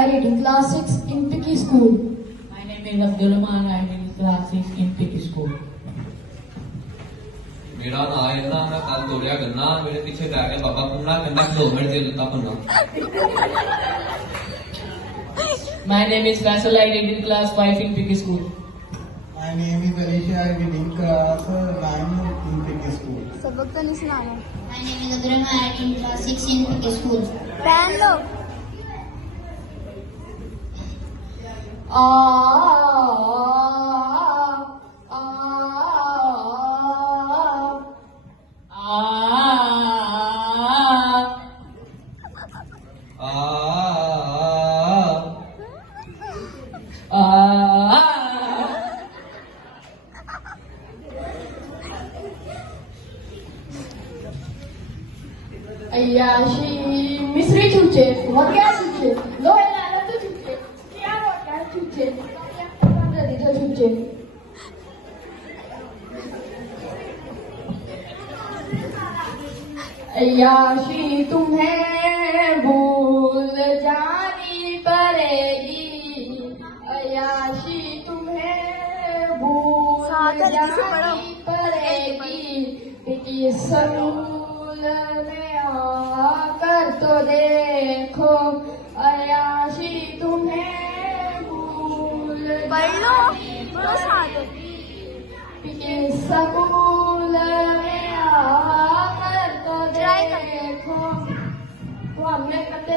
I read in class 6 in Picky School. My name is Abdul Rahman. I am in class 6 in Picky School. मेरा नाम है ना मैं कल दौड़िया करना मेरे पीछे पै गया बाबा पुन्ना करना 2 मिनट दे देता पुन्ना My name is Faisal. I read in class 5 in Picky School. My name is Alicia. I read in class 9 in Picky School. सबक तो नहीं सुनाना। My name is Abdul Rahman. I read in class 6 in Picky School. पहन लो। Ayyashi Misri chuche, Magya chuche, Lohe Lalatu chuche, Kya Waka chuche, Radita chuche. Ayyashi तुम्हें भूल जानी पड़ेगी, Ayyashi तुम्हें भूल जानी पड़ेगी, पिकी स्कूल में आकर तो देखो, अयाशी तुम्हें भूल जानी पड़ेगी, पिकी स्कूल में आकर तो देखो। तो हमने कते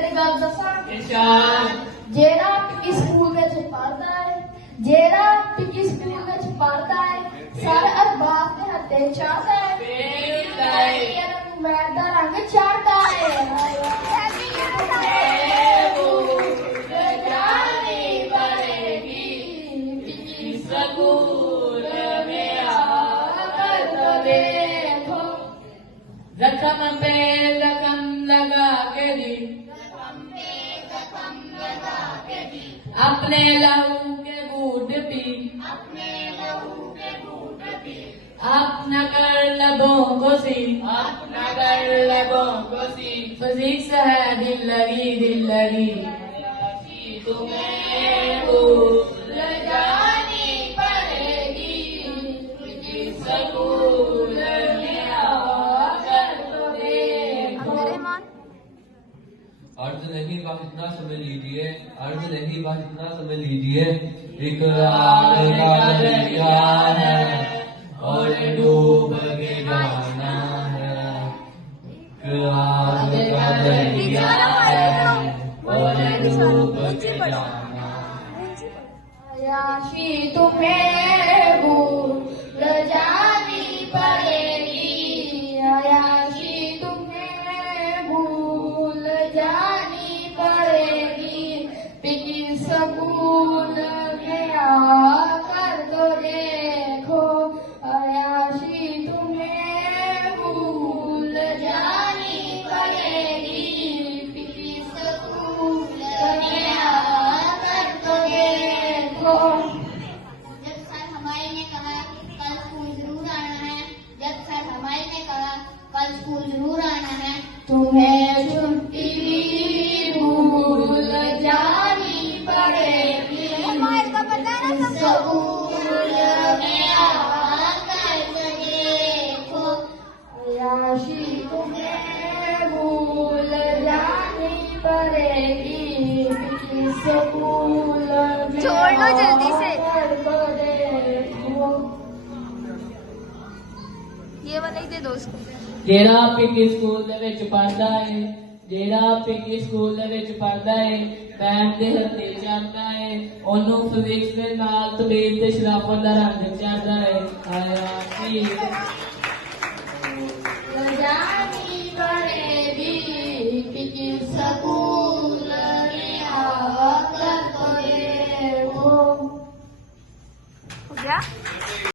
दी गल दसा जेड़ा पिकी स्कूल में पढ़ता है, जेड़ा पिकी स्कूल में पढ़ता है, सारे अखबार के हत्थे चाहता है, मैं तो रंग चाहता है। जानी पड़ेगी, पिकी स्कूल में आकर तो देखो। रकम पे रकम लगा के दी, अपने लहू के बूट पी, अपना कर लबों को सी, फिजिक्स है दिल लगी तुम्हें भूल जानी पड़ेगी, स्कूल में आकर तो देखो। अर्ज नहीं बस इतना समझ लीजिए, अर्ज नहीं बस इतना समझ लीजिए, एक आग का दरिया है और डूब के जाना है, एक आग का दरिया है और डूब के जाना है। अयाशी तुम्हें भूल जानी पड़ेगी, अयाशी तुम्हें भूल जानी पड़ेगी, पिकी स्कूल में आकर तो देखो, अयाशी तुम्हें भूल जानी पड़ेगी, पिकी स्कूल में आकर तो देखो। जब सर हमारे ने कहा कल स्कूल जरूर आना है, जब सर हमारे ने कहा कल स्कूल जरूर आना है, तुम्हें छुट्टी भूल जानी पड़ेगी, स्कूल में आकर तो देखो, अयाशी तुम्हें भूल जानी पड़ेगी, स्कूल में छोड़ लो जल्दी से। आकर तो देखो। ये वाला ही दे दो उसको। ਜਿਹੜਾ ਪਿਕੀ ਸਕੂਲ ਦੇ ਵਿੱਚ ਪੜਦਾ ਹੈ, ਜਿਹੜਾ ਪਿਕੀ ਸਕੂਲ ਦੇ ਵਿੱਚ ਪੜਦਾ ਹੈ, ਬੈਂਚ ਦੇ ਹੱਥੇ ਚੜਦਾ ਹੈ, ਉਹਨੂੰ ਫਿਜ਼ਿਕਸ ਦੇ ਨਾਲ ਤਬੀਰ ਤੇ ਸ਼ਰਾਫਤ ਦਾ ਰੰਗ ਚੜਦਾ ਹੈ। ਆਇਆ